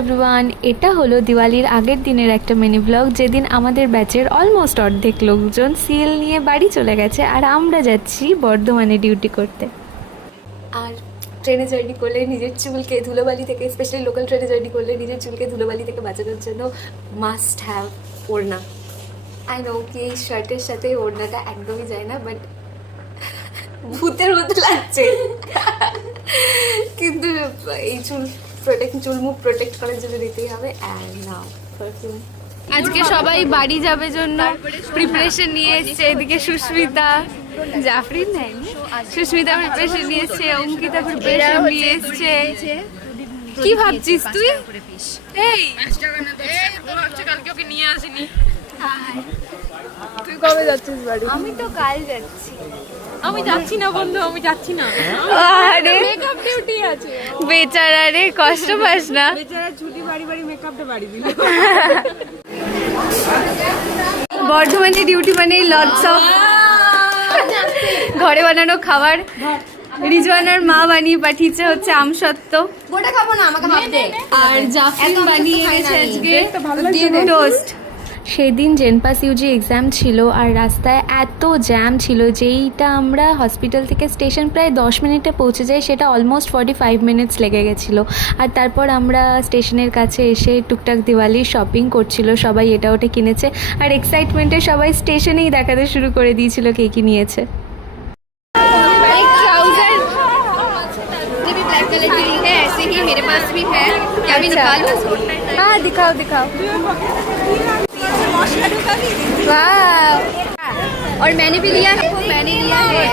Everyone, এটা হলো দিওয়ালির আগের দিনের একটা মিনি ব্লগ, যেদিন আমাদের ব্যাচের অলমোস্ট অর্ধেক লোকজন সিএল নিয়ে বাড়ি চলে গেছে আর আমরা যাচ্ছি বর্ধমানে ডিউটি করতে। আর ট্রেনে জার্নি করলে নিজের চুলকে ধুলোবালি থেকে, স্পেশালি লোকাল ট্রেনে জার্নি করলে নিজের চুলকে ধুলোবালি থেকে বাঁচানোর জন্য মাস্ট হ্যাভ ওড়না। আই নো কি এই শার্টের সাথে ওড়নাটা একদমই যায় না, বাট ভূতের মতো লাগছে। কিন্তু এই চুল মুখ প্রোটেক্ট করার জন্য দিতেই হবে। And now perfume. আজকে সবাই বাড়ি যাবে জন্য প্রিপারেশন নিয়ে এসছে। এদিকে সুস্মিতা, জাফরিন নেয়নি, সুস্মিতা প্রিপারেশন নিয়ে এসছে, অঙ্কিতা প্রিপারেশন নিয়ে এসছে। কি ভাবছিস তুই? এই কালকে ওকে নিয়ে আসিনি। তুই কবে যাচ্ছিস বাড়ি? আমি তো কাল যাচ্ছি। আমি যাচ্ছি না বন্ধু, আমি যাচ্ছি না। আরে মেকআপ ডিউটি আছে। বেচারা রে, কষ্ট পাস না। বেচারা ছুটি বাড়ি বাড়ি মেকআপটা বাড়ি দিল। বর্ধমানে ডিউটি মানে লটস অফ ঘরে বানানো খাবার। রিজওয়ানার মা বানিয়ে পাঠিয়েছে হচ্ছে আমসত্ত্ব, গোটা খাবো না, আমাকে ভাত দে। আর জাফরিন বানিয়ে এনেছে আজকে টোস্ট। সেদিন জেনপাস ইউজি এক্সাম ছিল আর রাস্তায় এত জ্যাম ছিল, যেইটা আমরা হসপিটাল থেকে স্টেশন প্রায় 10 মিনিটে পৌঁছে যাই, সেটা অলমোস্ট 45 মিনিটস লেগে গেছিলো। আর তারপর আমরা স্টেশনের কাছে এসে টুকটাক দিওয়ালির শপিং করছিল, সবাই এটা ওটা কিনেছে। আর এক্সাইটমেন্টে সবাই স্টেশনেই দেখাতে শুরু করে দিয়েছিল কে কি নিয়েছে। मेरे पास भी है, क्या मैं निकालूं? हाँ दिखाओ दिखाओ। और मैंने भी लिया है, मैंने लिया है।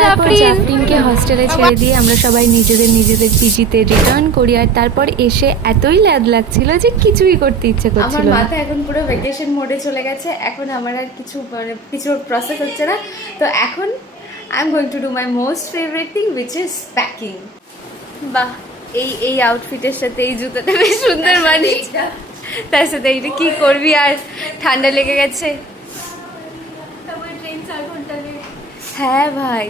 তারপর জাফরিনকে হস্টেলে ছেড়ে দিয়ে আমরা সবাই নিজেদের পিজিতে রিটার্ন করি। আর তারপর এসে এতই ল্যাদ লাগছিল যে কিছুই করতে ইচ্ছে করছিল। আমার মাথা এখন পুরো ভ্যাকেশন মোডে চলে গেছে। এখন আমার আর কিছু প্রসেস হচ্ছে না। তো এখন I am going to do my most favourite thing, which is packing. বাহ, এই আউটফিটের সাথে এই জুতোটা বেশ সুন্দর মানিয়েছে। তার সাথে এইটা কি করবি, আর ঠান্ডা লেগে গেছে। হ্যাঁ ভাই,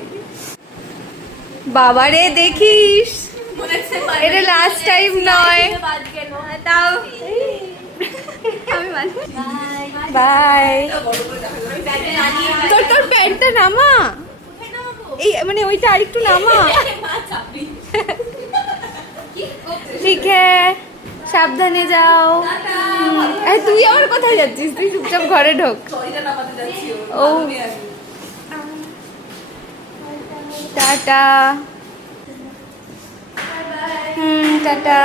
বাবারে দেখিস, এটা লাস্ট টাইম নয়। তাও বাই। তোর প্যান্টটা নামা, এই মানে ওইটা আরেকটু নামা। ঠিক হ্যাঁ, সাবধানে যাও। তুই আমার কোথায় যাচ্ছিস? তুই চুপচাপ ঘরে ঢোক। ও টাটা। টাটা।